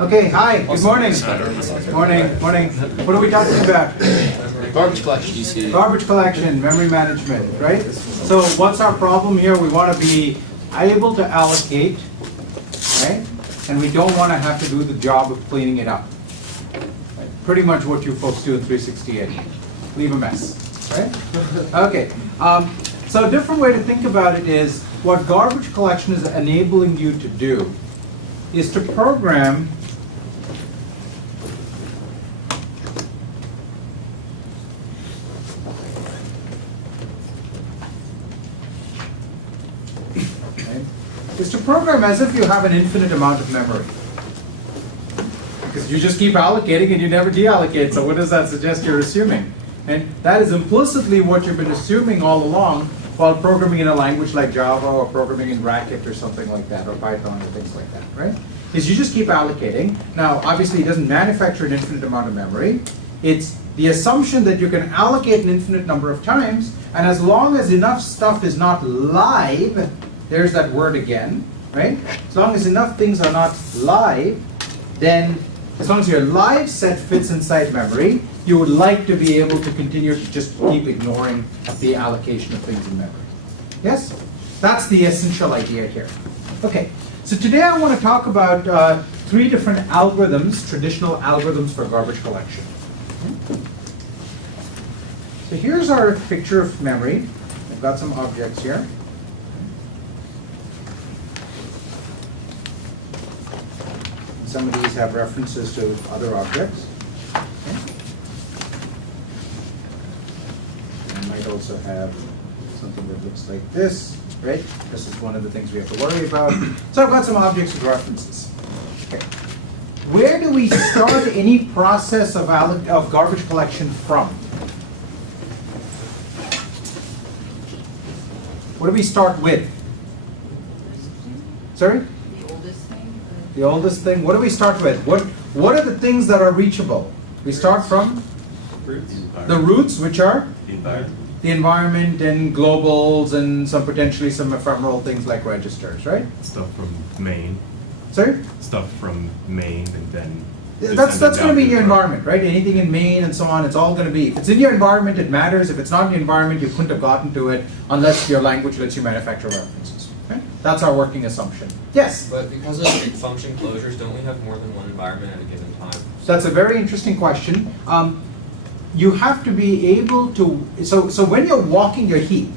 Okay, hi, good morning. Morning. What are we talking about? Garbage collection, DC. Garbage collection, memory management, right? So what's our problem here? We want to be able to allocate, right? And we don't want to have to do the job of cleaning it up. Right? Pretty much what you folks do in 368. Leave a mess, right? Okay, so a different way to think about it is what garbage collection is enabling you to do is to program as if you have an infinite amount of memory. Because you just keep allocating and you never deallocate, so what does that suggest you're assuming? And that is implicitly what you've been assuming all along while programming in a language like Java or programming in Racket or something like that, or Python or things like that, right? Is you just keep allocating. Now, obviously it doesn't manufacture an infinite amount of memory. It's the assumption that you can allocate an infinite number of times, and as long as enough stuff is not live, there's that word again, right? As long as enough things are not live, then as long as your live set fits inside memory, you would like to be able to continue to just keep ignoring the allocation of things in memory. Yes? That's the essential idea here. Okay, so today I want to talk about three different algorithms, traditional algorithms for garbage collection. So here's our picture of memory. I've got some objects here. Some of these have references to other objects. Okay. And might also have something that looks like this, right? This is one of the things we have to worry about. So I've got some objects with references. Okay. Where do we start any process of garbage collection from? What do we start with? Sorry? The oldest thing. What do we start with? What are the things that are reachable? We start from the roots, which are the environment and globals and potentially some ephemeral things like registers, right? Stuff from main. Sorry? Stuff from main and then. That's going to be in your environment, right? Anything in main and so on, it's all going to be. If it's in your environment, it matters. If it's not in your environment, you couldn't have gotten to it unless your language lets you manufacture references. Okay? That's our working assumption. Yes? But because of function closures, don't we have more than one environment at a given time? That's a very interesting question. You have to be able to, so when you're walking your heap,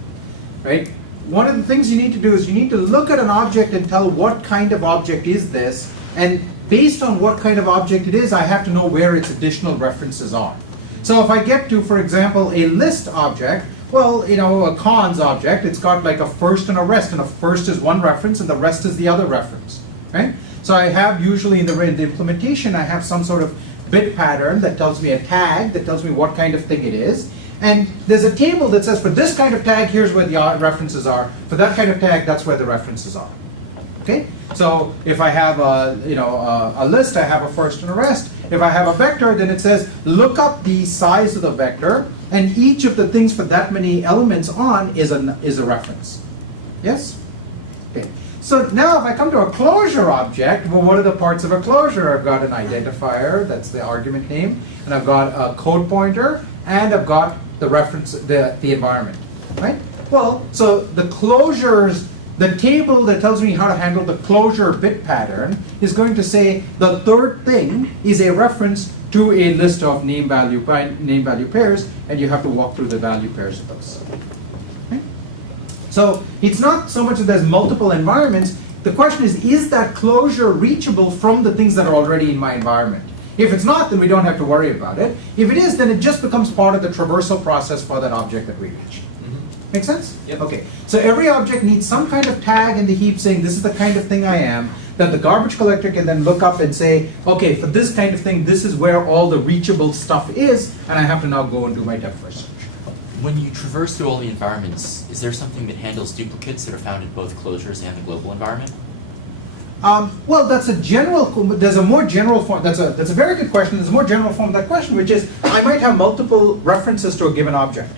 right, one of the things you need to do is you need to look at an object and tell what kind of object is this, and based on what kind of object it is, I have to know where its additional references are. So if I get to, for example, a list object, well, you know, a cons object, it's got like a first and a rest, and a first is one reference and the rest is the other reference, right? So I have usually in the implementation, I have some sort of bit pattern that tells me a tag, that tells me what kind of thing it is. And there's a table that says for this kind of tag, here's where the references are. For that kind of tag, that's where the references are. Okay? So if I have a list, I have a first and a rest. If I have a vector, then it says look up the size of the vector, and each of the things for that many elements on is a reference. Yes? Okay. So now if I come to a closure object, well, what are the parts of a closure? I've got an identifier, that's the argument name, and I've got a code pointer, and I've got the reference, the environment, right? Well, so the closures, the table that tells me how to handle the closure bit pattern is going to say the third thing is a reference to a list of name value pairs, and you have to walk through the value pairs of those. Okay? So it's not so much that there's multiple environments. The question is that closure reachable from the things that are already in my environment? If it's not, then we don't have to worry about it. If it is, then it just becomes part of the traversal process for that object that we reached. Make sense? Yep. Okay. So every object needs some kind of tag in the heap saying this is the kind of thing I am, that the garbage collector can then look up and say, okay, for this kind of thing, this is where all the reachable stuff is, and I have to now go and do my DepthFirst search. When you traverse through all the environments, is there something that handles duplicates that are found in both closures and the global environment? Well, that's a general. There's a more general form. That's a very good question. There's a more general form of that question, which is I might have multiple references to a given object,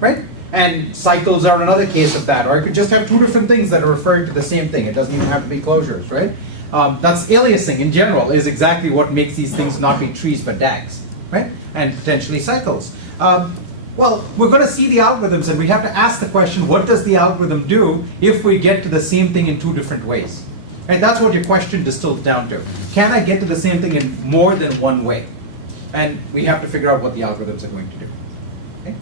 right? And cycles are another case of that. Or I could just have two different things that are referring to the same thing. It doesn't even have to be closures, right? That's aliasing in general is exactly what makes these things not be trees but DAGs, right? And potentially cycles. Well, we're going to see the algorithms, and we have to ask the question, what does the algorithm do if we get to the same thing in two different ways? And that's what your question distills down to. Can I get to the same thing in more than one way? And we have to figure out what the algorithms are going to do. Okay?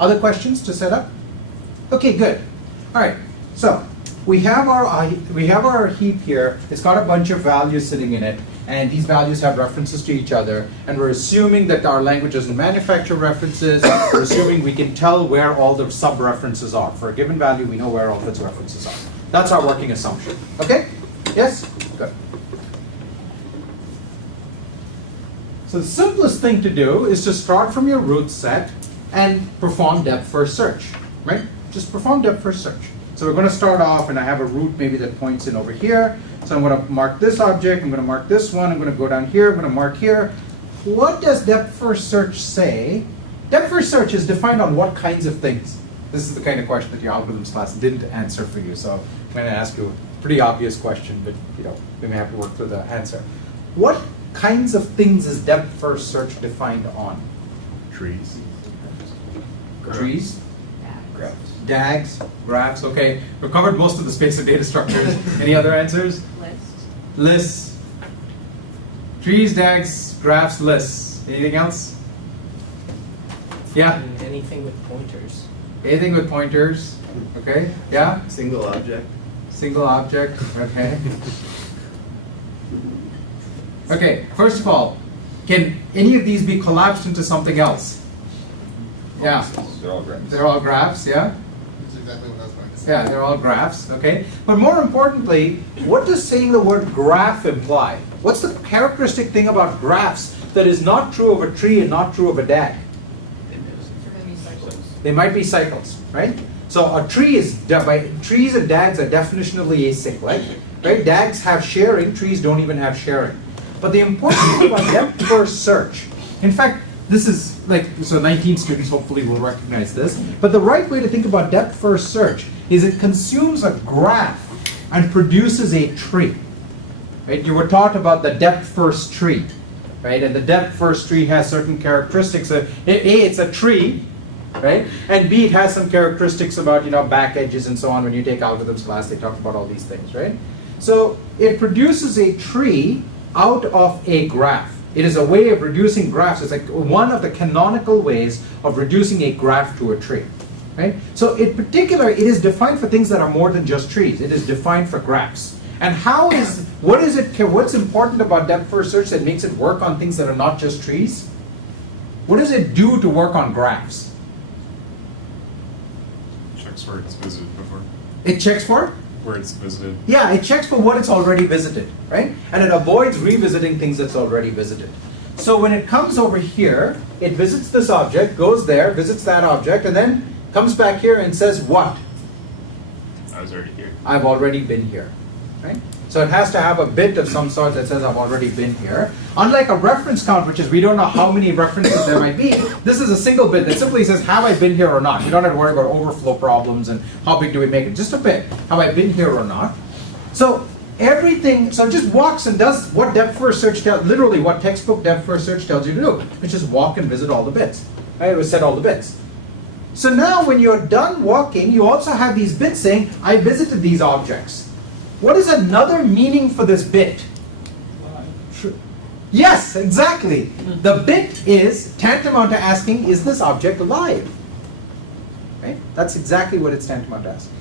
Other questions to set up? Okay, good. All right, so we have our heap here. It's got a bunch of values sitting in it, and these values have references to each other, and we're assuming that our language doesn't manufacture references. We're assuming we can tell where all the sub-references are. For a given value, we know where all of its references are. That's our working assumption. Okay? Yes? Good. So the simplest thing to do is to start from your root set and perform DepthFirst Search, right? Just perform DepthFirst Search. So we're going to start off, and I have a root maybe that points in over here. So I'm going to mark this object, I'm going to mark this one, I'm going to go down here, I'm going to mark here. What does DepthFirst Search say? DepthFirst Search is defined on what kinds of things? This is the kind of question that your algorithms class didn't answer for you. So I'm going to ask you a pretty obvious question, but we may have to work through the answer. What kinds of things is DepthFirst Search defined on? Trees. Trees? Graphs. DAGs, graphs, okay. We've covered most of the space of data structures. Any other answers? Lists. Trees, DAGs, graphs, lists. Anything else? Yeah? Anything with pointers. Anything with pointers? Okay, yeah? Single object. Single object, okay. Okay, first of all, can any of these be collapsed into something else? Yeah. They're all graphs. They're all graphs, yeah? That's exactly what I was going to say. Yeah, they're all graphs, okay? But more importantly, what does saying the word graph imply? What's the characteristic thing about graphs that is not true of a tree and not true of a DAG? They might be cycles, right? So a tree is, trees and DAGs are definitionally acyclic, right? DAGs have sharing, trees don't even have sharing. But the important thing about DepthFirst Search, in fact, this is like, so 19 students hopefully will recognize this, but the right way to think about DepthFirst Search is it consumes a graph and produces a tree, right? You were taught about the DepthFirst tree, right? And the DepthFirst tree has certain characteristics. A, it's a tree, right? And B, it has some characteristics about, back edges and so on. When you take algorithms class, they talk about all these things, right? So it produces a tree out of a graph. It is a way of reducing graphs. It's like one of the canonical ways of reducing a graph to a tree, right? So in particular, it is defined for things that are more than just trees. It is defined for graphs. And what's important about DepthFirst Search that makes it work on things that are not just trees? What does it do to work on graphs? Checks where it's visited before. It checks for? Where it's visited. Yeah, it checks for what it's already visited, right? And it avoids revisiting things that's already visited. So when it comes over here, it visits this object, goes there, visits that object, and then comes back here and says what? I was already here. I've already been here, right? So it has to have a bit of some sort that says I've already been here. Unlike a reference count, which is we don't know how many references there might be, this is a single bit that simply says have I been here or not. You don't have to worry about overflow problems and how big do we make it. Just a bit. Have I been here or not? So everything, so it just walks and does what DepthFirst Search tells, literally what textbook DepthFirst Search tells you to do, which is walk and visit all the bits. Right? It was set all the bits. So now when you're done walking, you also have these bits saying, I visited these objects. What is another meaning for this bit? Yes, exactly. The bit is tantamount to asking, is this object alive? Right? That's exactly what it's tantamount to asking.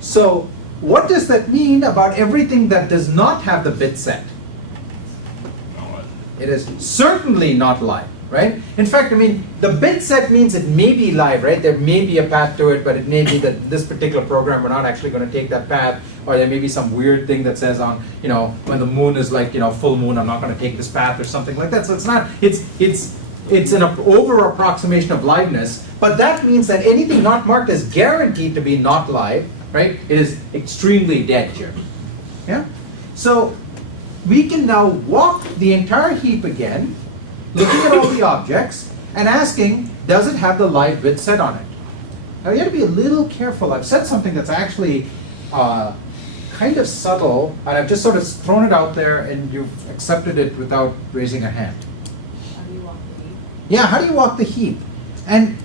So what does that mean about everything that does not have the bit set? It is certainly not live, right? In fact, the bit set means it may be live, right? There may be a path to it, but it may be that this particular program, we're not actually going to take that path, or there may be some weird thing that says on, when the moon is like, full moon, I'm not going to take this path or something like that. So it's not, it's an over approximation of liveness, but that means that anything not marked as guaranteed to be not live, right? It is extremely dead here. Yeah? So we can now walk the entire heap again, looking at all the objects, and asking, does it have the live bit set on it? Now you have to be a little careful. I've said something that's actually kind of subtle, and I've just sort of thrown it out there, and you've accepted it without raising a hand. How do you walk the heap? Yeah, how do you walk the heap? And,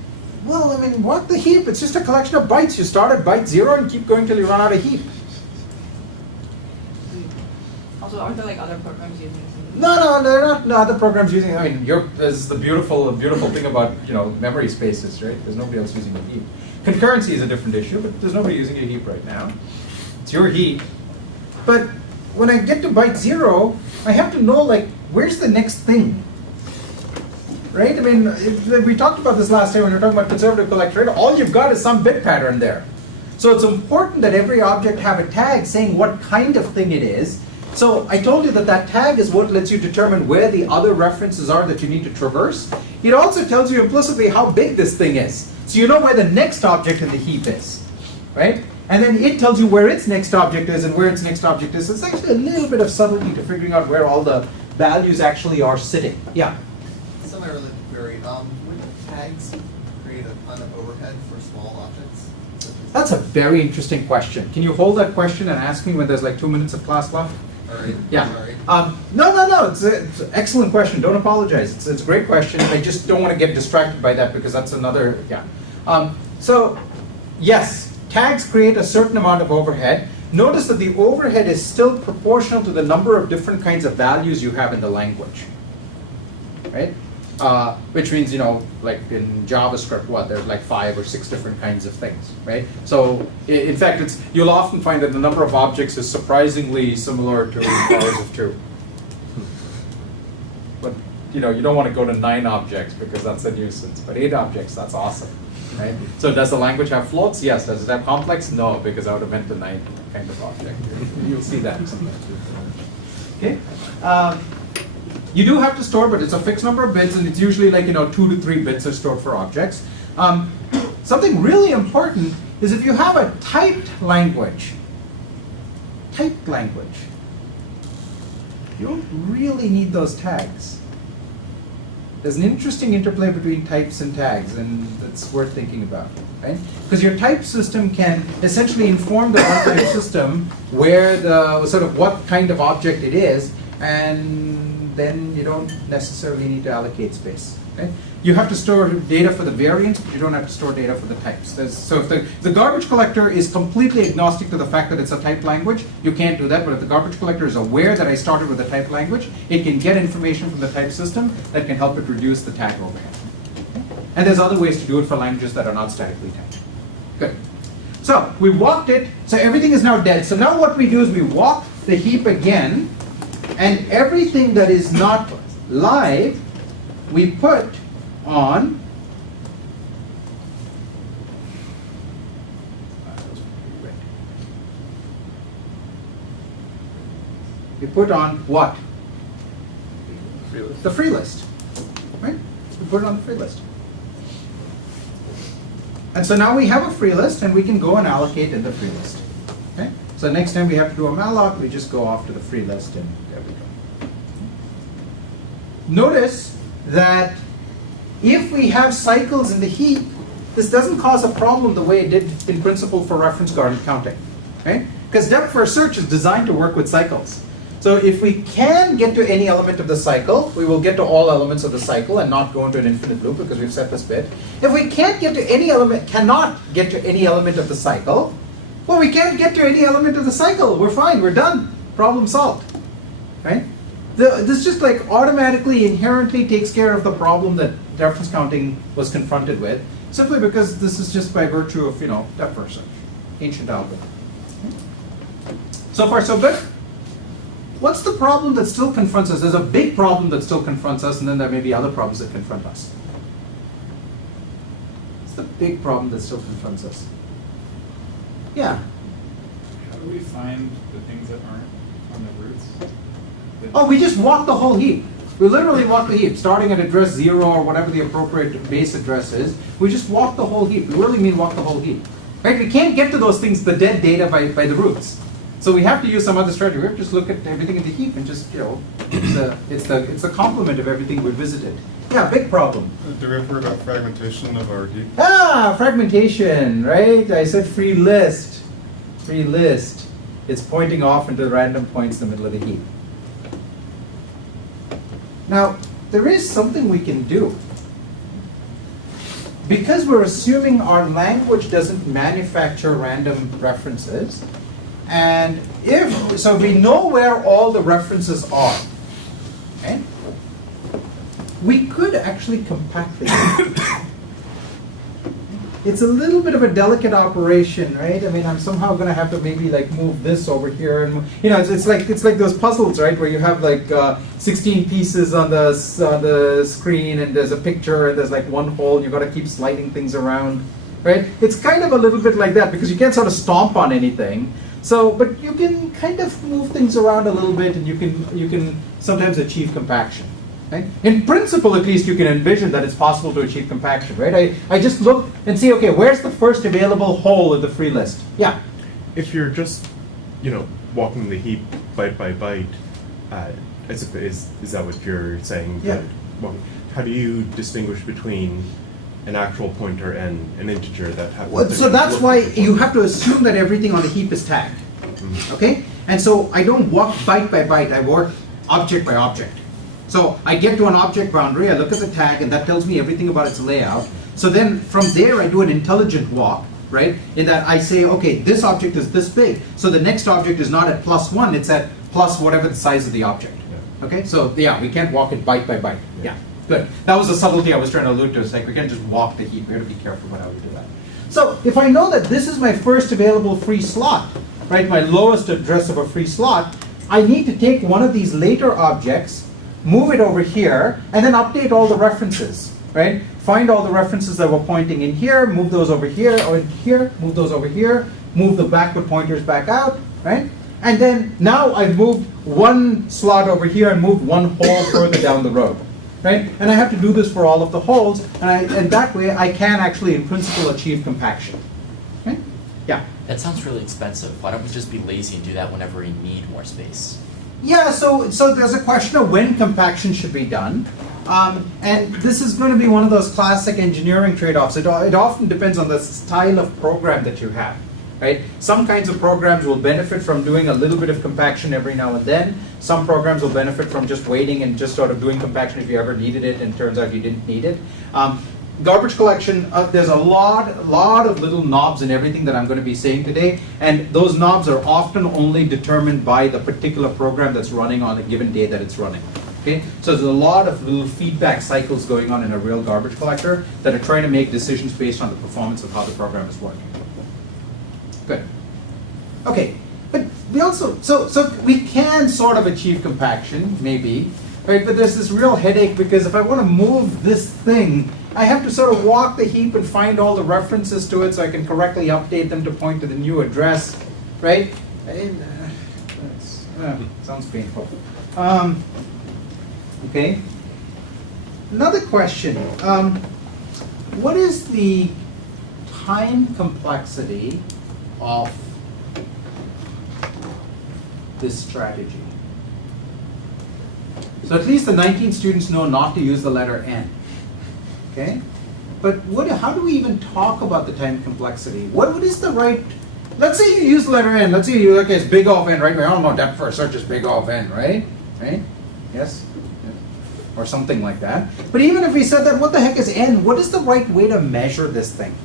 well, I mean, walk the heap, it's just a collection of bytes. You start at byte 0 and keep going till you run out of heap. Also, aren't there like other programs using this? No, there are not other programs using. I mean, this is the beautiful thing about memory spaces, right? There's nobody else using a heap. Concurrency is a different issue, but there's nobody using a heap right now. It's your heap. But when I get to byte 0, I have to know like where's the next thing, right? I mean, we talked about this last time when we were talking about conservative collector. Right? All you've got is some bit pattern there. So it's important that every object have a tag saying what kind of thing it is. So I told you that tag is what lets you determine where the other references are that you need to traverse. It also tells you implicitly how big this thing is. So you know where the next object in the heap is, right? And then it tells you where its next object is and where its next object is. So it's actually a little bit of subtlety to figuring out where all the values actually are sitting. Yeah? Something really varied. Would tags create a kind of overhead for small objects? That's a very interesting question. Can you hold that question and ask me when there's like 2 minutes of class left? All right. Yeah. Sorry. No. It's an excellent question. Don't apologize. It's a great question. I just don't want to get distracted by that because that's another, yeah. So, yes, tags create a certain amount of overhead. Notice that the overhead is still proportional to the number of different kinds of values you have in the language, right? Which means, like in JavaScript, there's like 5 or 6 different kinds of things, right? So, in fact, you'll often find that the number of objects is surprisingly similar to powers of 2. But, you don't want to go to 9 objects because that's a nuisance. But 8 objects, that's awesome, right? So does the language have floats? Yes. Does it have complex? No, because I would have meant the 9 kind of object. You'll see that sometimes. Okay. You do have to store, but it's a fixed number of bits, and it's usually like 2 to 3 bits are stored for objects. Something really important is if you have a typed language, you don't really need those tags. There's an interesting interplay between types and tags, and that's worth thinking about, right? Because your type system can essentially inform the runtime system where the sort of what kind of object it is, and then you don't necessarily need to allocate space. Okay? You have to store data for the variants, but you don't have to store data for the types. So if the garbage collector is completely agnostic to the fact that it's a typed language, you can't do that. But if the garbage collector is aware that I started with a typed language, it can get information from the type system that can help it reduce the tag overhead. And there's other ways to do it for languages that are not statically typed. Good. So we walked it. So everything is now dead. So now what we do is we walk the heap again. And everything that is not live, we put on what? The free list. Right? We put it on the free list. And so now we have a free list, and we can go and allocate in the free list. Okay? So next time we have to do a malloc, we just go off to the free list, and there we go. Notice that if we have cycles in the heap, this doesn't cause a problem the way it did in principle for reference guarded counting, right? Because DepthFirst Search is designed to work with cycles. So if we can get to any element of the cycle, we will get to all elements of the cycle and not go into an infinite loop because we've set this bit. If we can't get to any element, cannot get to any element of the cycle, well, we can't get to any element of the cycle. We're fine. We're done. Problem solved, right? This just like automatically, inherently takes care of the problem that reference counting was confronted with, simply because this is just by virtue of, DepthFirst Search, ancient algorithm. So far, so good. What's the problem that still confronts us? There's a big problem that still confronts us, and then there may be other problems that confront us. What's the big problem that still confronts us? Yeah. How do we find the things that aren't on the roots? Oh, we just walk the whole heap. We literally walk the heap, starting at address 0 or whatever the appropriate base address is. We just walk the whole heap. We really mean walk the whole heap. Right? We can't get to those things, the dead data, by the roots. So we have to use some other strategy. We have to just look at everything in the heap and just, it's the complement of everything we visited. Yeah, big problem. Do we ever heard about fragmentation of our heap? Ah, fragmentation, right? I said free list. Free list. It's pointing off into random points in the middle of the heap. Now, there is something we can do. Because we're assuming our language doesn't manufacture random references, and so we know where all the references are, okay? We could actually compact the heap. It's a little bit of a delicate operation, right? I mean, I'm somehow going to have to maybe like move this over here, and it's like those puzzles, right, where you have like 16 pieces on the screen, and there's a picture, and there's like one hole. You got to keep sliding things around, right? It's kind of a little bit like that because you can't sort of stomp on anything. So, but you can kind of move things around a little bit, and you can sometimes achieve compaction. Right? In principle, at least, you can envision that it's possible to achieve compaction, right? I just look and see, okay, where's the first available hole in the free list? Yeah. If you're just, walking the heap byte by byte, is that what you're saying? Yeah. Well, how do you distinguish between an actual pointer and an integer that have? Well, so that's why you have to assume that everything on the heap is tagged. Mm-hmm. Okay? And so I don't walk byte by byte, I work object by object. So I get to an object boundary, I look at the tag, and that tells me everything about its layout. So then from there I do an intelligent walk, right? In that I say, okay, this object is this big. So the next object is not at +1, it's at plus whatever the size of the object. Yeah. Okay, so yeah, we can't walk it byte by byte. Yeah, good. That was the subtlety I was trying to allude to. It's like we can't just walk the heap. We have to be careful about how we do that. So if I know that this is my first available free slot, right, my lowest address of a free slot, I need to take one of these later objects, move it over here, and then update all the references, right? Find all the references that were pointing in here, move those over here, or here, move those over here, move the backward pointers back out, right? And then now I've moved one slot over here and moved one hole further down the road, right? And I have to do this for all of the holes, and that way I can actually, in principle, achieve compaction. Okay? Yeah. That sounds really expensive. Why don't we just be lazy and do that whenever we need more space? Yeah, so there's a question of when compaction should be done. And this is going to be one of those classic engineering trade-offs. It often depends on the style of program that you have, right? Some kinds of programs will benefit from doing a little bit of compaction every now and then. Some programs will benefit from just waiting and just sort of doing compaction if you ever needed it, and it turns out you didn't need it. Garbage collection, there's a lot of little knobs in everything that I'm going to be saying today, and those knobs are often only determined by the particular program that's running on a given day that it's running. Okay? So there's a lot of little feedback cycles going on in a real garbage collector that are trying to make decisions based on the performance of how the program is working. Good. Okay, but we also, so we can sort of achieve compaction, maybe, right? But there's this real headache because if I want to move this thing, I have to sort of walk the heap and find all the references to it so I can correctly update them to point to the new address, right? Sounds painful. Okay. Another question. What is the time complexity of this strategy? So at least the 19 students know not to use the letter N. Okay? But how do we even talk about the time complexity? What is the right, let's say you use the letter N, let's say you look at big O of N, right? We all know DepthFirst Search is big O of N, right? Right? Yes? Or something like that. But even if we said that, what the heck is N? What is the right way to measure this thing?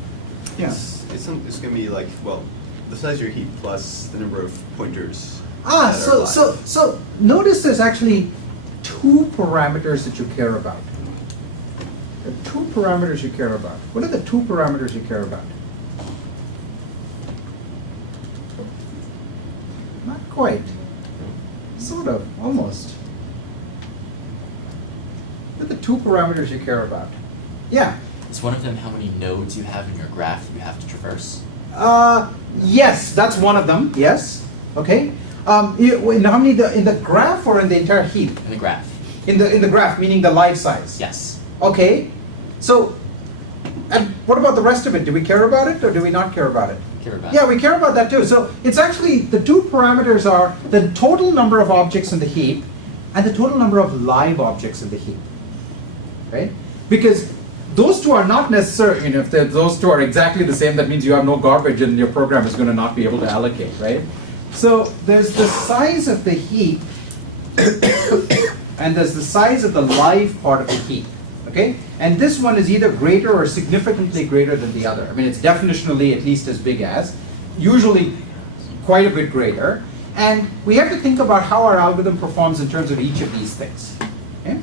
Yeah. It's going to be like, well, the size of your heap plus the number of pointers. So notice there's actually two parameters that you care about. There are two parameters you care about. What are the two parameters you care about? Not quite. Sort of, almost. What are the two parameters you care about? Yeah. Is one of them how many nodes you have in your graph that you have to traverse? Yes, that's one of them. Yes. Okay. How many in the graph or in the entire heap? In the graph. In the graph, meaning the live size. Yes. Okay. So, and what about the rest of it? Do we care about it or do we not care about it? Care about Yeah, it. we care about that too. So it's actually the two parameters are the total number of objects in the heap and the total number of live objects in the heap. Right? Because those two are not necessary, if those two are exactly the same, that means you have no garbage and your program is going to not be able to allocate, right? So there's the size of the heap, and there's the size of the live part of the heap. Okay? And this one is either greater or significantly greater than the other. I mean, it's definitionally at least as big as, usually quite a bit greater. And we have to think about how our algorithm performs in terms of each of these things. Okay?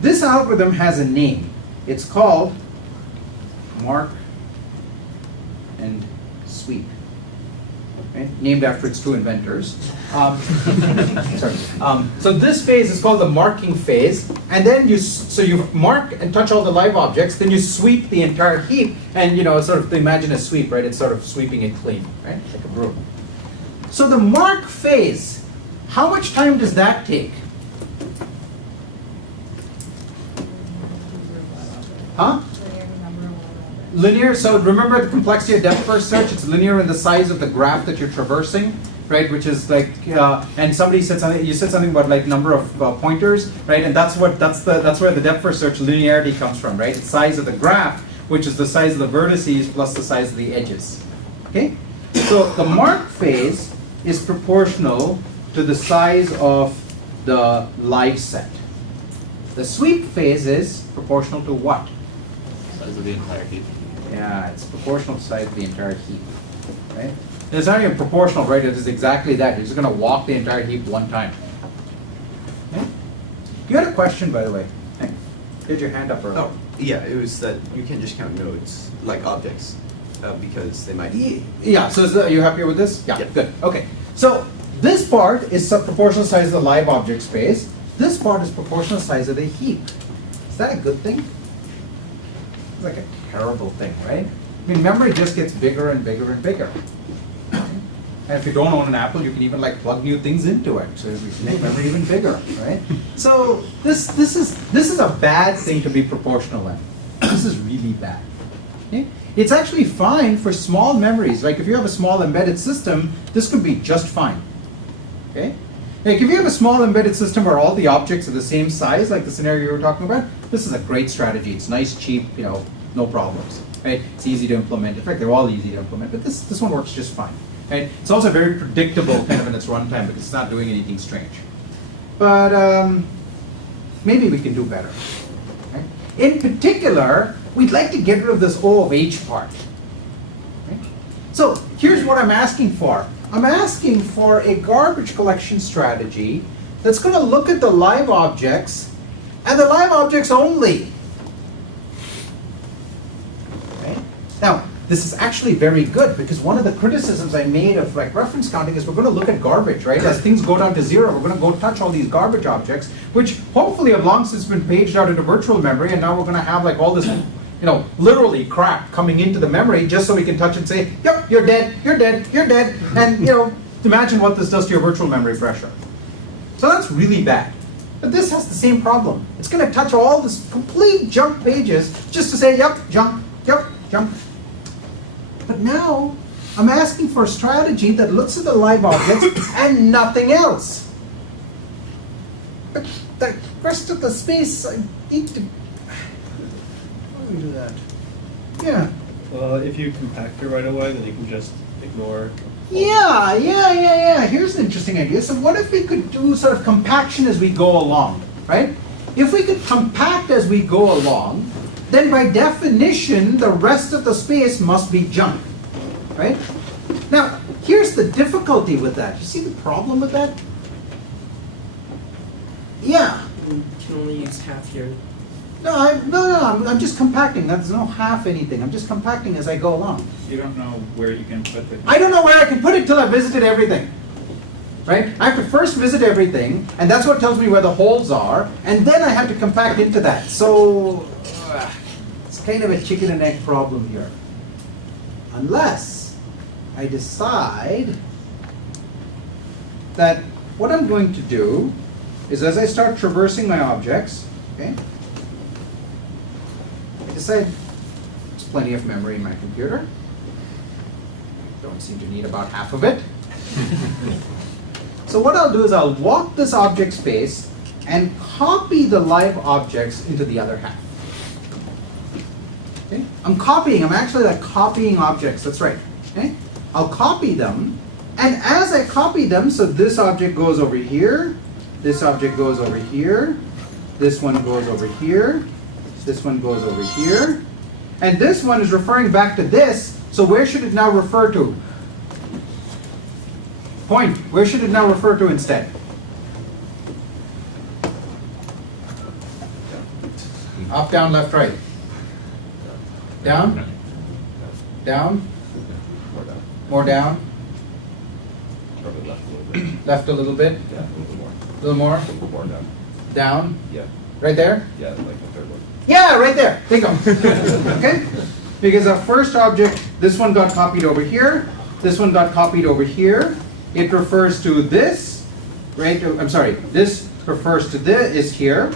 This algorithm has a name. It's called mark and sweep. Okay? Named after its two inventors. Sorry. So this phase is called the marking phase, and then you mark and touch all the live objects, then you sweep the entire heap, and sort of imagine a sweep, right? It's sort of sweeping it clean, right? Like a broom. So the mark phase, how much time does that take? Huh? Linear, so remember the complexity of depth-first search, it's linear in the size of the graph that you're traversing, right, which is like, and somebody said something, you said something about like number of pointers, right, and that's where the depth-first search linearity comes from, right, the size of the graph, which is the size of the vertices plus the size of the edges, okay? So the mark phase is proportional to the size of the live set. The sweep phase is proportional to what? Size of the entire heap. Yeah, it's proportional to the size of the entire heap, right? And it's not even proportional, right? It is exactly that. You're just going to walk the entire heap one time. Okay? You had a question, by the way. Hey, you had your hand up earlier. Oh, yeah, it was that you can't just count nodes, like objects, because they might. Yeah, so are you happy with this? Yeah, Yeah. good. Okay. So this part is proportional size of the live object space. This part is proportional size of the heap. Is that a good thing? It's like a terrible thing, right? I mean, memory just gets bigger and bigger and bigger. And if you don't own an Apple, you can even like plug new things into it, so you can make memory even bigger, right? So this is a bad thing to be proportional in. This is really bad. Okay? It's actually fine for small memories. Like if you have a small embedded system, this could be just fine. Okay? Like if you have a small embedded system where all the objects are the same size, like the scenario you were talking about, this is a great strategy. It's nice, cheap, no problems. Right? It's easy to implement. In fact, they're all easy to implement, but this one works just fine. Right? It's also very predictable kind of in its runtime because it's not doing anything strange. But maybe we can do better. Right? In particular, we'd like to get rid of this O of H part. Right? So here's what I'm asking for. I'm asking for a garbage collection strategy that's going to look at the live objects and the live objects only. Okay? Now, this is actually very good because one of the criticisms I made of like reference counting is we're going to look at garbage, right? As things go down to zero, we're going to go touch all these garbage objects, which hopefully have long since been paged out into virtual memory, and now we're going to have like all this, literally crap coming into the memory just so we can touch and say, yep, you're dead, you're dead, you're dead, and imagine what this does to your virtual memory pressure. So that's really bad. But this has the same problem. It's going to touch all this complete junk pages just to say, yep, junk, yep, junk. But now, I'm asking for a strategy that looks at the live objects and nothing else. But the rest of the space, I need to... How do we do that? Yeah. Well, if you compact it right away, then you can just ignore. Yeah. Here's an interesting idea. So what if we could do sort of compaction as we go along, right? If we could compact as we go along, then by definition, the rest of the space must be junk, right? Now, here's the difficulty with that. You see the problem with that? Yeah. You can only use half your. No, I'm just compacting. There's no half anything. I'm just compacting as I go along. You don't know where you can put the. I don't know where I can put it till I visited everything. Right? I have to first visit everything, and that's what tells me where the holes are, and then I have to compact into that. So it's kind of a chicken and egg problem here. Unless I decide that what I'm going to do is as I start traversing my objects, okay, I decide there's plenty of memory in my computer. Don't seem to need about half of it. So what I'll do is I'll walk this object space and copy the live objects into the other half. Okay? I'm actually like copying objects, that's right. Okay? I'll copy them, And as I copy them, so this object goes over here, this object goes over here, this one goes over here, this one goes over here, and this one is referring back to this, so where should it now refer to? Point, where should it now refer to instead? Up, down, left, right. Down? Down? More down? Probably left a little bit. Left a little bit? Yeah, a little more. A little more? A little more down. Down? Yeah, Right there? yeah, like the third one. Yeah, right there. There you go. Okay? Because our first object, this one got copied over here, this one got copied over here. It refers to this, right? I'm sorry, this refers to this is here,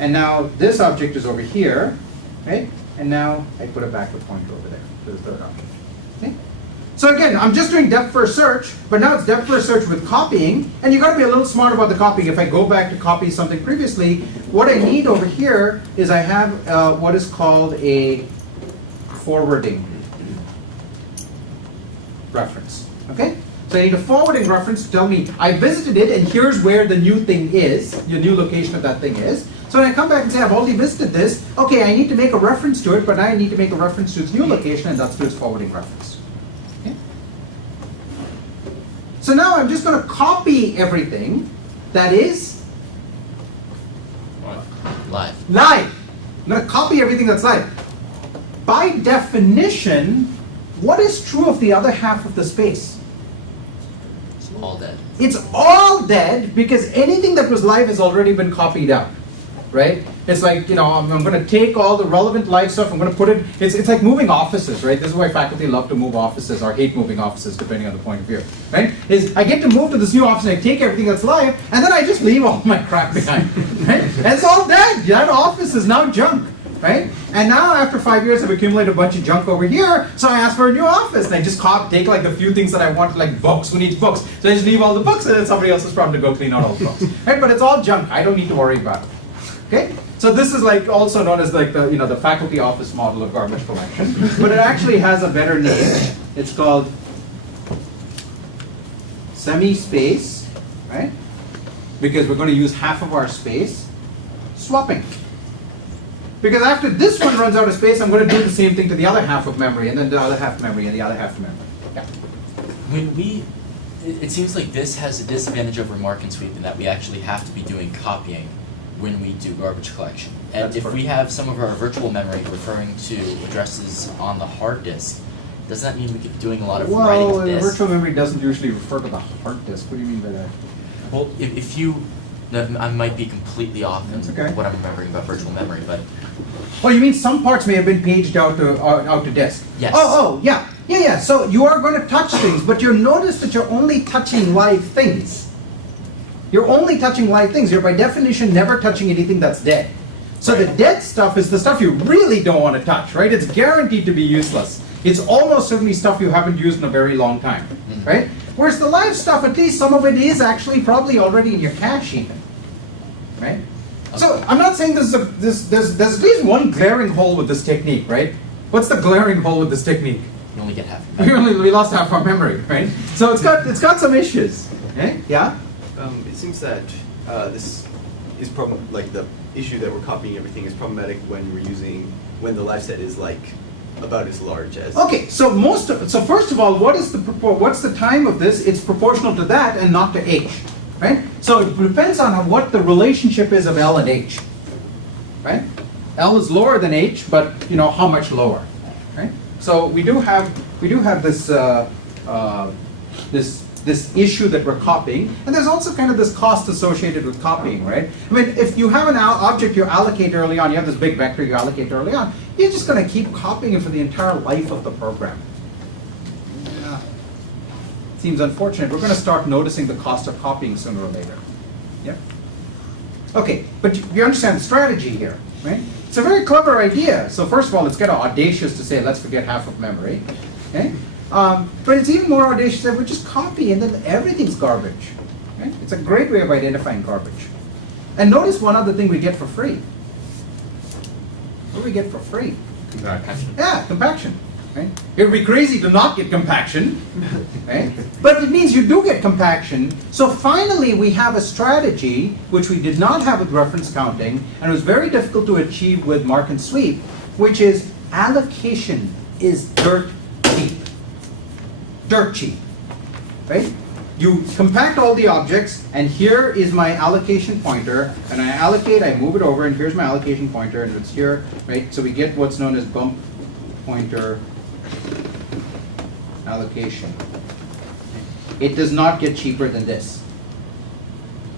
and now this object is over here, right? And now I put a backward pointer over there to the third object. Okay? So again, I'm just doing depth first search, but now it's depth first search with copying, and you got to be a little smart about the copying. If I go back to copy something previously, what I need over here is I have what is called a forwarding reference. Okay? So I need a forwarding reference to tell me I visited it, and here's where the new thing is, the new location of that thing is. So when I come back and say I've already visited this, okay, I need to make a reference to it, but now I need to make a reference to its new location, and that's to its forwarding reference. Okay? So now I'm just going to copy everything that is Live. live. I'm going to copy everything that's live. By definition, what is true of the other half of the space? It's all dead. It's all dead because anything that was live has already been copied out, right? It's like, you know, I'm going to take all the relevant live stuff, I'm going to put it, it's like moving offices, right? This is why faculty love to move offices or hate moving offices, depending on the point of view, right? Is I get to move to this new office and I take everything that's live, and then I just leave all my crap behind, right? And it's all dead. That office is now junk, right? And now after 5 years, I've accumulated a bunch of junk over here, so I ask for a new office, and I just take like the few things that I want, like books, who needs books? So I just leave all the books, and then somebody else's problem to go clean out all the books, right? But it's all junk. I don't need to worry about it. Okay? So this is like also known as like the, you know, the faculty office model of garbage collection, but it actually has a better name. It's called semi-space, right? Because we're going to use half of our space swapping. Because after this one runs out of space, I'm going to do the same thing to the other half of memory, and then the other half memory, and the other half memory. Yeah. When it seems like this has a disadvantage over mark and sweep in that we actually have to be doing copying when we do garbage collection. And That's if correct. we have some of our virtual memory referring to addresses on the hard disk, does that mean we could be doing a lot of writing Well, of disk? virtual memory doesn't usually refer to the hard disk. What do you mean by that? Well, if you, no, I might be completely off in That's okay. what I'm remembering about virtual memory, but Oh, you mean some parts may have been paged out to disk? Yes. Oh, yeah. Yeah. So you are going to touch things, but you'll notice that you're only touching live things. You're only touching live things. You're by definition never touching anything that's dead. So the dead stuff is the stuff you really don't want to touch, right? It's guaranteed to be useless. It's almost certainly stuff you haven't used in a very long time, right? Whereas the live stuff, at least some of it is actually probably already in your cache even, right? So I'm not saying there's at least one glaring hole with this technique, right? What's the glaring hole with this technique? you only get half. We lost half our memory, right? So it's got some issues, okay? Yeah. It seems that this is like the issue that we're copying everything is problematic when the live set is like about as large as. Okay, so first of all, what's the time of this? It's proportional to that and not to h, right? So it depends on what the relationship is of L and H, right? L is lower than H, but you know how much lower, right? So we do have this this issue that we're copying, and there's also kind of this cost associated with copying, right? I mean, if you have an object you allocate early on, you have this big vector you allocate early on, you're just going to keep copying it for the entire life of the program. Yeah. Seems unfortunate. We're going to start noticing the cost of copying sooner or later. Yeah. Okay, but you understand the strategy here, right? It's a very clever idea. So first of all, it's kind of audacious to say, let's forget half of memory. Okay? But it's even more audacious that we just copy and then everything's garbage. Right? It's a great way of identifying garbage. And notice one other thing we get for free. What do we get for free? Compaction. Yeah, compaction. Right? It would be crazy to not get compaction, right? But it means you do get compaction. So finally, we have a strategy which we did not have with reference counting, and it was very difficult to achieve with mark and sweep, which is allocation is dirt cheap. Dirt cheap, right? You compact all the objects, and here is my allocation pointer, and I allocate, I move it over, and here's my allocation pointer, and it's here, right? So we get what's known as bump pointer allocation. It does not get cheaper than this.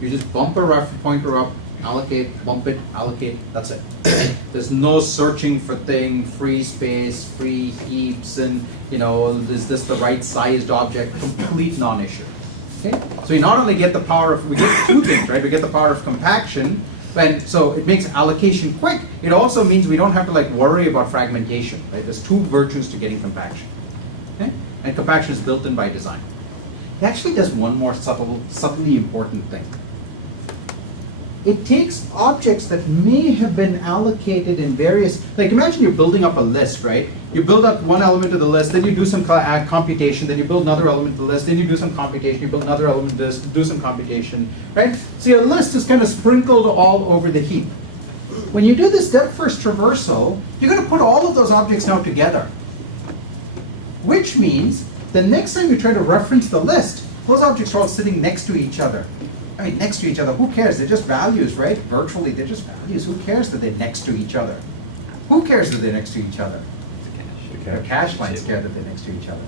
You just bump a reference pointer up, allocate, bump it, allocate, that's it. There's no searching for thing, free space, free heaps, and is this the right sized object? Complete non-issue. Okay? So we not only get the power of, we get two things, right? We get the power of compaction, and so it makes allocation quick. It also means we don't have to worry about fragmentation, right? There's two virtues to getting compaction. Okay? And compaction is built in by design. It actually does one more subtly important thing. It takes objects that may have been allocated in various, imagine you're building up a list, right? You build up one element of the list, then you do some computation, then you build another element of the list, then you do some computation, you build another element of this, do some computation, right? So your list is kind of sprinkled all over the heap. When you do this depth-first traversal, you're going to put all of those objects now together. Which means the next time you try to reference the list, those objects are all sitting next to each other. I mean, next to each other, who cares? They're just values, right? Virtually, they're just values. Who cares that they're next to each other? Who cares that they're next to each other? The cache lines care that they're next to each other.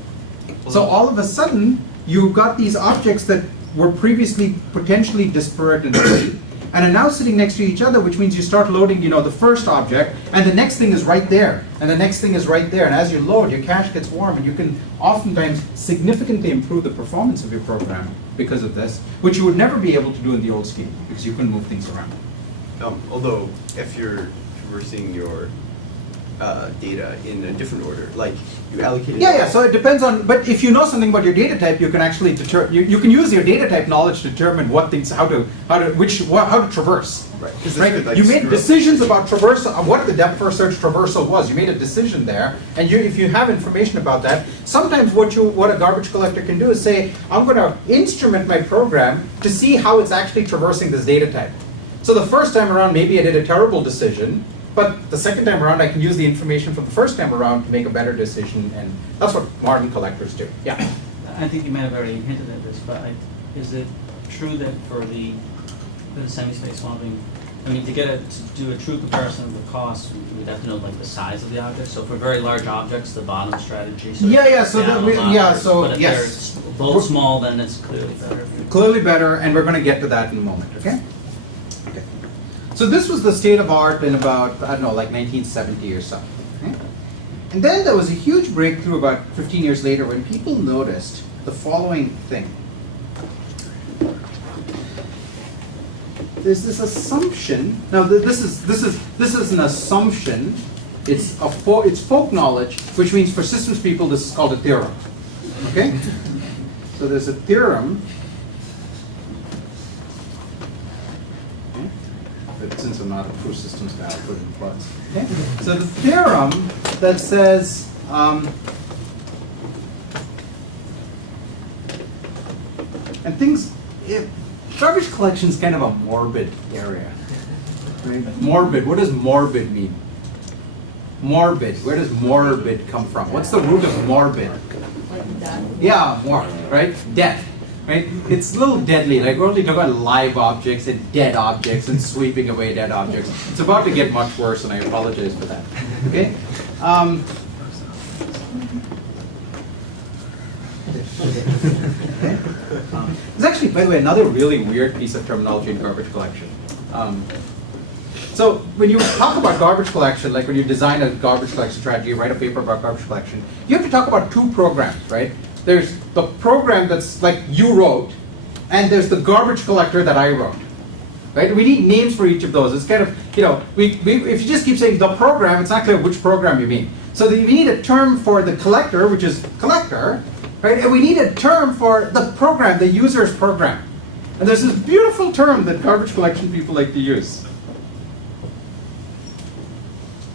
So all of a sudden, you've got these objects that were previously potentially disparate and free, and are now sitting next to each other, which means you start loading, the first object, and the next thing is right there, and the next thing is right there, and as you load, your cache gets warm, and you can oftentimes significantly improve the performance of your program because of this, which you would never be able to do in the old scheme, because you couldn't move things around. Although, if you're traversing your data in a different order, you allocate it. Yeah, so it depends on, but if you know something about your data type, you can actually you can use your data type knowledge to determine what things, how to traverse. Right. You made decisions about traversal, what the DepthFirst Search traversal was. You made a decision there, and if you have information about that, sometimes what a garbage collector can do is say, I'm going to instrument my program to see how it's actually traversing this data type. So the first time around, maybe I did a terrible decision, but the second time around, I can use the information from the first time around to make a better decision, and that's what modern collectors do. Yeah. I think you may have already hinted at this, but is it true that for the semi-space swamping, to do a true comparison of the cost, we'd have to know the size of the object. So for very large objects, the bottom strategy. So but if yes, they're both small, then it's clearly better. Clearly better, and we're going to get to that in a moment. Okay. So this was the state of art in about 1970 or so. Okay? And then there was a huge breakthrough about 15 years later when people noticed the following thing. There's this assumption. Now this is an assumption. It's folk knowledge, which means for systems people this is called a theorem. Okay. So there's a theorem. But since I'm not a true systems guy, I'll put it in quotes. Okay. So the theorem that says garbage collection is kind of a morbid area. Right? Morbid. What does morbid mean? Morbid. Where does morbid come from? What's the root of morbid? Like death. Yeah, right? Death. Right? It's a little deadly. We're only talking about live objects and dead objects and sweeping away dead objects. It's about to get much worse, and I apologize for that. Okay? There's actually, by the way, another really weird piece of terminology in garbage collection. So when you talk about garbage collection, when you design a garbage collection strategy, you write a paper about garbage collection, you have to talk about two programs, right? There's the program that's you wrote, and there's the garbage collector that I wrote. Right? We need names for each of those. It's kind of, if you just keep saying the program, it's not clear which program you mean. So we need a term for the collector, which is collector, right? And we need a term for the program, the user's program. And there's this beautiful term that garbage collection people like to use.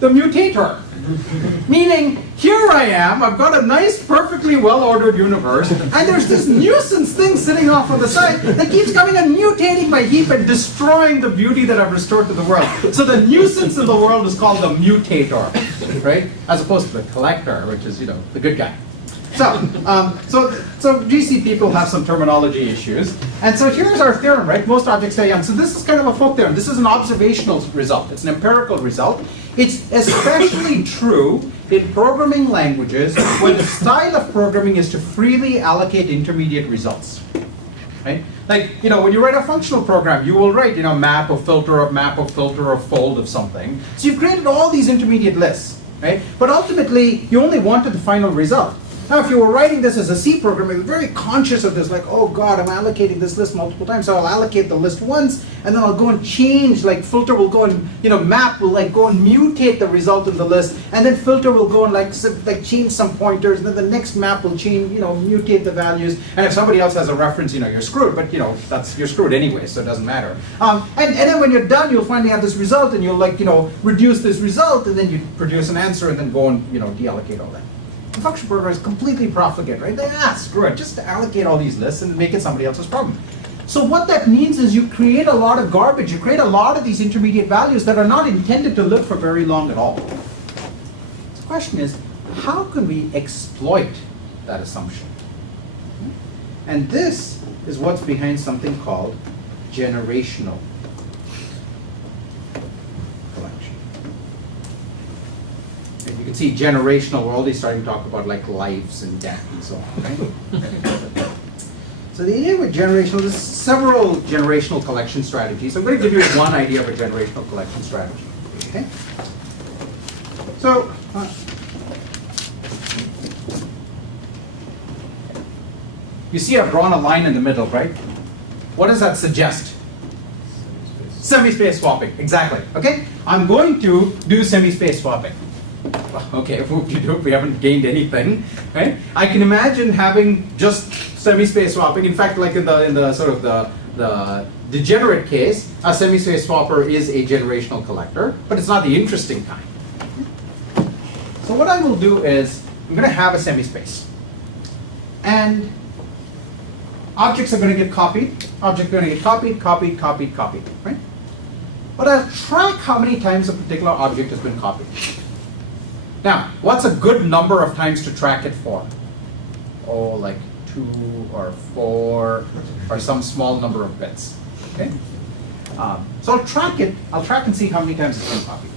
the mutator. Meaning, here I am, I've got a nice, perfectly well-ordered universe, and there's this nuisance thing sitting off on the side that keeps coming and mutating my heap and destroying the beauty that I've restored to the world. So the nuisance in the world is called the mutator, right? As opposed to the collector, which is, the good guy. So GC people have some terminology issues. And so here's our theorem, right? Most objects die young. So this is kind of a folk theorem. This is an observational result. It's an empirical result. It's especially true in programming languages where the style of programming is to freely allocate intermediate results. Right? Like, when you write a functional program, you will write, map or filter or fold of something. So you've created all these intermediate lists, right? But ultimately, you only wanted the final result. Now, if you were writing this as a C program, you're very conscious of this, like, oh God, I'm allocating this list multiple times, so I'll allocate the list once, and then I'll go and change, like filter will go and, map will go and mutate the result in the list, and then filter will go and change some pointers, and then the next map will change, mutate the values, and if somebody else has a reference, you're screwed, but you're screwed anyway, so it doesn't matter. And then when you're done, you'll finally have this result, and you'll reduce this result, and then you produce an answer, and then go and, deallocate all that. The function programmer is completely profligate, right? Screw it, just allocate all these lists and make it somebody else's problem. So what that means is you create a lot of garbage, you create a lot of these intermediate values that are not intended to live for very long at all. The question is, how can we exploit that assumption? And this is what's behind something called generational collection. And you can see generational, we're already starting to talk about lives and death and so on, right? So the idea with generational, there's several generational collection strategies. I'm going to give you one idea of a generational collection strategy. Okay? So, you see I've drawn a line in the middle, right? What does that suggest? Semi-space swapping, exactly. Okay? I'm going to do semi-space swapping. Okay, whoop-de-doop, we haven't gained anything, right? I can imagine having just semi-space swapping. In fact, like in the sort of the degenerate case, a semi-space swapper is a generational collector, but it's not the interesting kind. So what I will do is, I'm going to have a semi-space. And objects are going to get copied. Objects are going to get copied, right? But I'll track how many times a particular object has been copied. Now, what's a good number of times to track it for? Oh, like 2 or 4 or some small number of bits. Okay? So I'll track it. I'll track and see how many times it's been copied.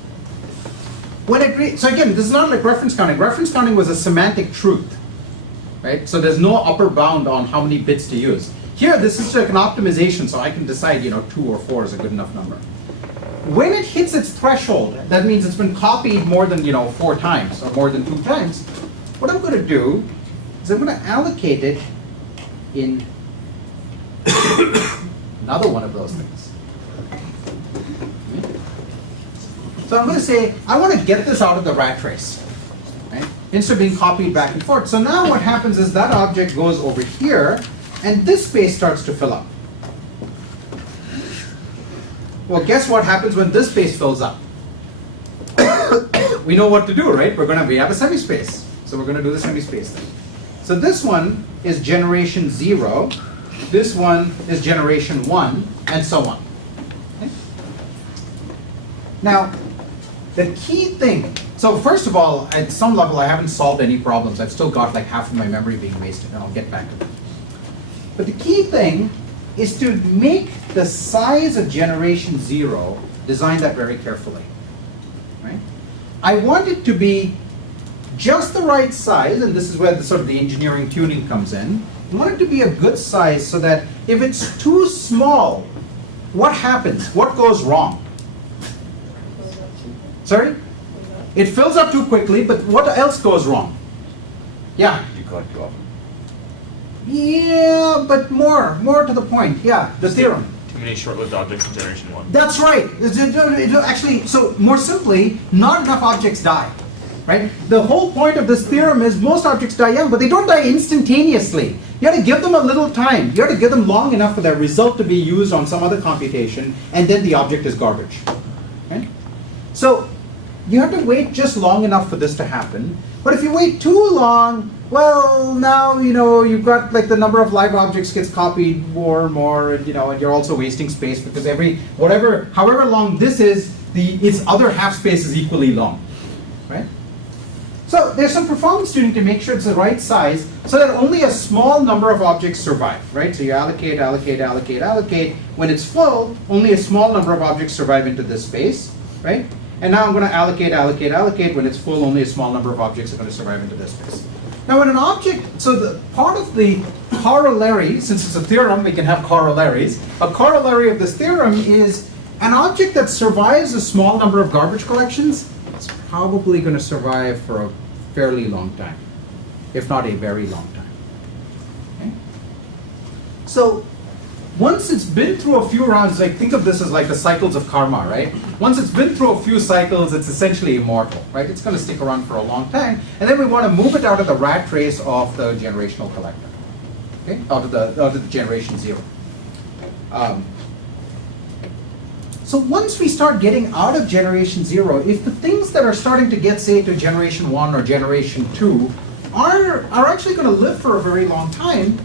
So again, this is not like reference counting. Reference counting was a semantic truth, right? So there's no upper bound on how many bits to use. Here, this is like an optimization, so I can decide, 2 or 4 is a good enough number. When it hits its threshold, that means it's been copied more than 4 times or more than 2 times. What I'm going to do is I'm going to allocate it in another one of those things. So I'm going to say I want to get this out of the rat race, right? Instead of being copied back and forth. So now what happens is that object goes over here, and this space starts to fill up. Well, guess what happens when this space fills up? We know what to do, right? We have a semi-space. So we're going to do the semi-space thing. So this one is generation 0. This one is generation 1, and so on. Okay? Now, the key thing, so first of all, at some level, I haven't solved any problems. I've still got like half of my memory being wasted, and I'll get back to that. But the key thing is to make the size of generation 0, design that very carefully. Right? I want it to be just the right size, and this is where the engineering tuning comes in. I want it to be a good size so that if it's too small, what happens? What goes wrong? Sorry? It fills up too quickly, but what else goes wrong? Yeah? You collect too often. Yeah, but more to the point. Yeah, the theorem. Too many short-lived objects in generation 1. That's right. Actually, so more simply, not enough objects die. Right? The whole point of this theorem is most objects die young, but they don't die instantaneously. You have to give them a little time. You have to give them long enough for their result to be used on some other computation, and then the object is garbage. Right? So you have to wait just long enough for this to happen. But if you wait too long, well, now you've got like the number of live objects gets copied more and more, and and you're also wasting space because however long this is, its other half space is equally long, right? So there's some performance tuning to make sure it's the right size so that only a small number of objects survive, right? So you allocate, allocate, allocate, allocate. When it's full, only a small number of objects survive into this space, right? And now I'm going to allocate, allocate, allocate. When it's full, only a small number of objects are going to survive into this space. Now when an object, so the part of the corollary, since it's a theorem, we can have corollaries. A corollary of this theorem is an object that survives a small number of garbage collections is probably going to survive for a fairly long time, if not a very long time. Okay? So once it's been through a few rounds, like think of this as like the cycles of karma, right? Once it's been through a few cycles, it's essentially immortal, right? It's going to stick around for a long time, and then we want to move it out of the rat race of the generational collector, okay? Out of the generation 0. So once we start getting out of generation 0, if the things that are starting to get, say, to generation 1 or generation 2 are actually going to live for a very long time,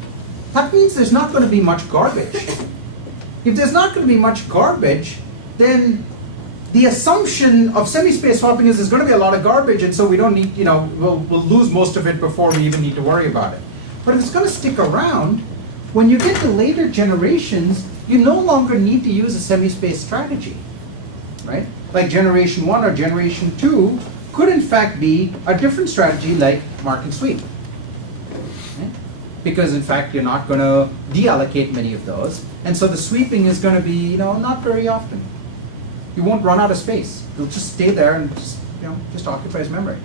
that means there's not going to be much garbage. If there's not going to be much garbage, then the assumption of semi-space swapping is there's going to be a lot of garbage, and so we don't need, we'll lose most of it before we even need to worry about it. But if it's going to stick around, when you get to later generations, you no longer need to use a semi-space strategy, right? Like generation 1 or generation 2 could in fact be a different strategy like mark and sweep. Okay? Because in fact you're not going to deallocate many of those, and so the sweeping is going to be not very often. You won't run out of space. It'll just stay there and just occupies memory.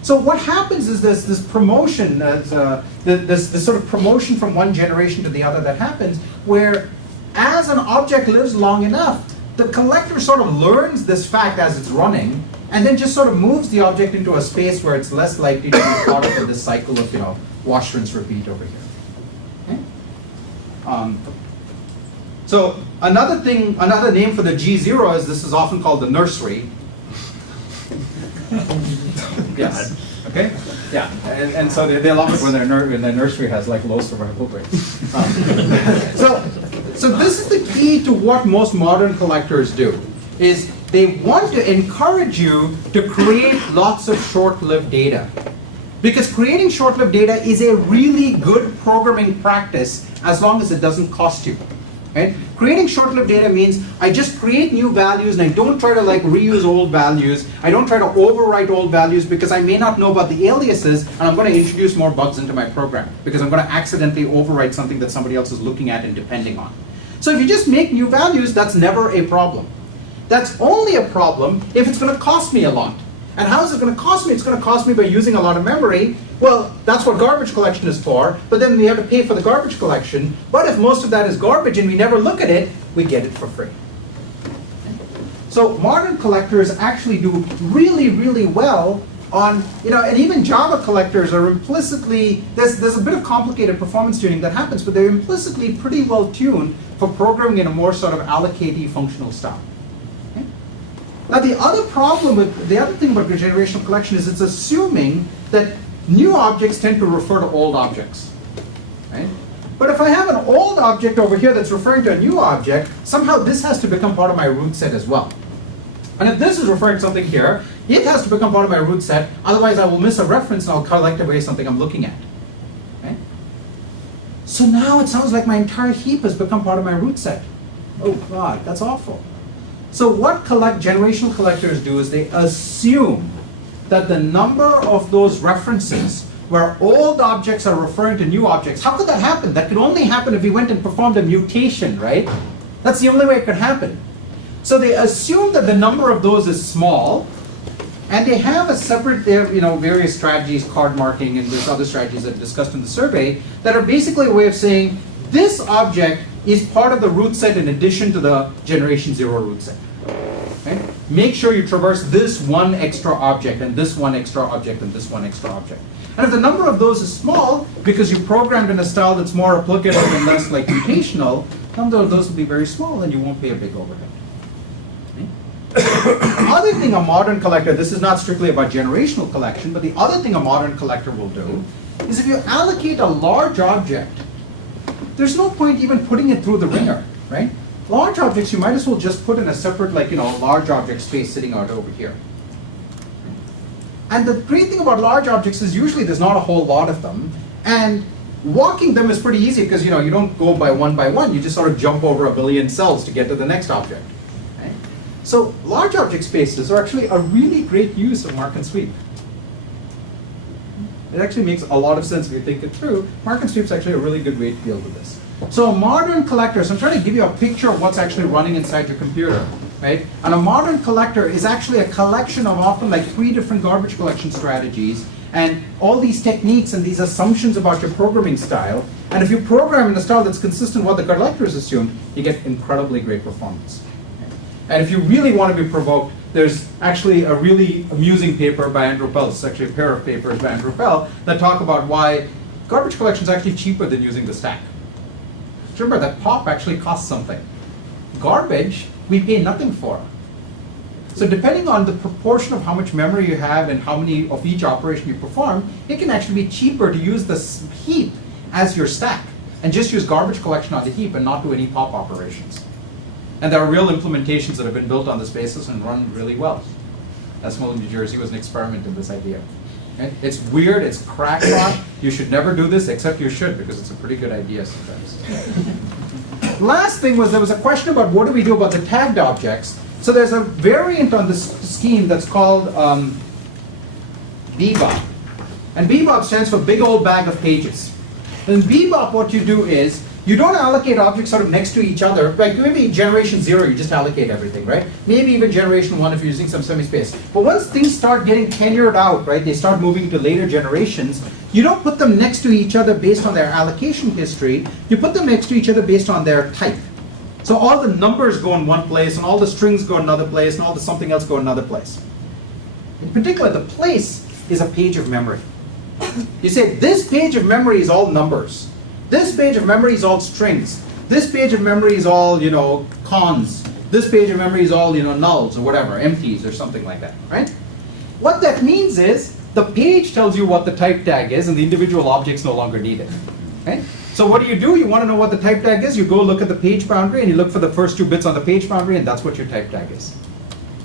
So what happens is this promotion, this sort of promotion from one generation to the other that happens, where as an object lives long enough, the collector sort of learns this fact as it's running, and then just sort of moves the object into a space where it's less likely to be caught up in this cycle of wash, rinse, repeat over here. Okay? So another name for the G0 is this is often called the nursery. Yes. Okay. Yeah. And so they love it when their nursery has like low survival rates. So this is the key to what most modern collectors do, is they want to encourage you to create lots of short-lived data. Because creating short-lived data is a really good programming practice as long as it doesn't cost you. Right? Creating short-lived data means I just create new values and I don't try to reuse old values. I don't try to overwrite old values because I may not know about the aliases, and I'm going to introduce more bugs into my program because I'm going to accidentally overwrite something that somebody else is looking at and depending on. So if you just make new values, that's never a problem. That's only a problem if it's going to cost me a lot. And how is it going to cost me? It's going to cost me by using a lot of memory. Well, that's what garbage collection is for, but then we have to pay for the garbage collection. But if most of that is garbage and we never look at it, we get it for free. So modern collectors actually do really, really well on, and even Java collectors are implicitly, there's a bit of complicated performance tuning that happens, but they're implicitly pretty well tuned for programming in a more sort of allocate-y functional style. Now the other thing about generational collection is it's assuming that new objects tend to refer to old objects, right? But if I have an old object over here that's referring to a new object, somehow this has to become part of my root set as well. And if this is referring to something here, it has to become part of my root set, otherwise I will miss a reference and I'll collect away something I'm looking at. Okay? So now it sounds like my entire heap has become part of my root set. Oh God, that's awful. So what generational collectors do is they assume that the number of those references where old objects are referring to new objects, how could that happen? That could only happen if we went and performed a mutation, right? That's the only way it could happen. So they assume that the number of those is small, and they have a separate, various strategies, card marking, and there's other strategies that are discussed in the survey that are basically a way of saying this object is part of the root set in addition to the generation 0 root set. Okay? Make sure you traverse this one extra object, and this one extra object, and this one extra object. And if the number of those is small, because you programmed in a style that's more applicable and less like mutational, the number of those will be very small, and you won't pay a big overhead. Okay? other thing a modern collector, this is not strictly about generational collection, but the other thing a modern collector will do is if you allocate a large object, there's no point even putting it through the ringer, right? Large objects you might as well just put in a separate, like, large object space sitting out over here. And the great thing about large objects is usually there's not a whole lot of them, and walking them is pretty easy because you don't go by one, you just sort of jump over a billion cells to get to the next object. Right? So large object spaces are actually a really great use of mark and sweep. It actually makes a lot of sense if you think it through. Mark and sweep is actually a really good way to deal with this. So a modern collector, so I'm trying to give you a picture of what's actually running inside your computer, right? And a modern collector is actually a collection of often like 3 different garbage collection strategies and all these techniques and these assumptions about your programming style. And if you program in a style that's consistent with what the collector has assumed, you get incredibly great performance. And if you really want to be provoked, there's actually a really amusing paper by Andrew Pell. It's actually a pair of papers by Andrew Pell that talk about why garbage collection is actually cheaper than using the stack. Remember that pop actually costs something. Garbage, we pay nothing for. So depending on the proportion of how much memory you have and how many of each operation you perform, it can actually be cheaper to use the heap as your stack and just use garbage collection on the heap and not do any pop operations. And there are real implementations that have been built on this basis and run really well. Esmond, New Jersey was an experiment in this idea. Okay? It's weird, it's crackpot. You should never do this, except you should, because it's a pretty good idea sometimes. Last thing was there was a question about what do we do about the tagged objects. So there's a variant on this scheme that's called Bebop. And Bebop stands for big old bag of pages. In Bebop, what you do is you don't allocate objects sort of next to each other. Like maybe generation 0, you just allocate everything, right? Maybe even generation 1 if you're using some semi-space. But once things start getting tenured out, right, they start moving to later generations, you don't put them next to each other based on their allocation history. You put them next to each other based on their type. So all the numbers go in one place, and all the strings go in another place, and all the something else go in another place. In particular, the place is a page of memory. You say, this page of memory is all numbers. This page of memory is all strings. This page of memory is all, cons. This page of memory is all, nulls or whatever, empties or something like that, right? What that means is the page tells you what the type tag is, and the individual objects no longer need it, right? So what do? You want to know what the type tag is, you go look at the page boundary, and you look for the first 2 bits on the page boundary, and that's what your type tag is,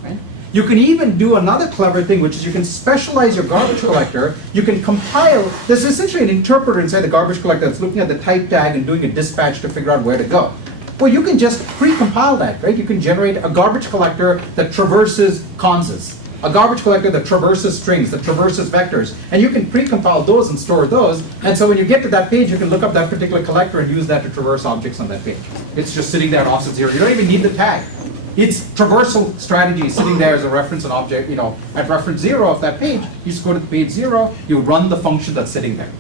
right? You can even do another clever thing, which is you can specialize your garbage collector. You can compile, there's essentially an interpreter inside the garbage collector that's looking at the type tag and doing a dispatch to figure out where to go. Well, you can just pre-compile that, right? You can generate a garbage collector that traverses conses, a garbage collector that traverses strings, that traverses vectors, and you can pre-compile those and store those, and so when you get to that page, you can look up that particular collector and use that to traverse objects on that page. It's just sitting there at offset 0. You don't even need the tag. Its traversal strategy is sitting there as a reference and object, at reference 0 of that page, you just go to the page 0, you run the function that's sitting there.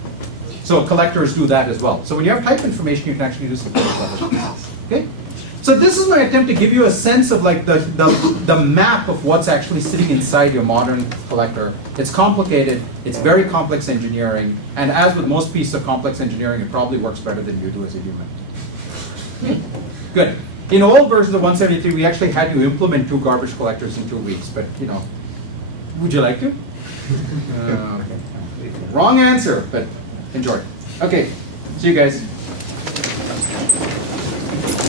So collectors do that as well. So when you have type information, you can actually do some clever things. Okay? So this is my attempt to give you a sense of like the map of what's actually sitting inside your modern collector. It's complicated, it's very complex engineering, and as with most pieces of complex engineering, it probably works better than you do as a human. Okay? Good. In old versions of 173, we actually had to implement 2 garbage collectors in 2 weeks, but would you like to? Okay. Wrong answer, but enjoy. Okay, see you guys.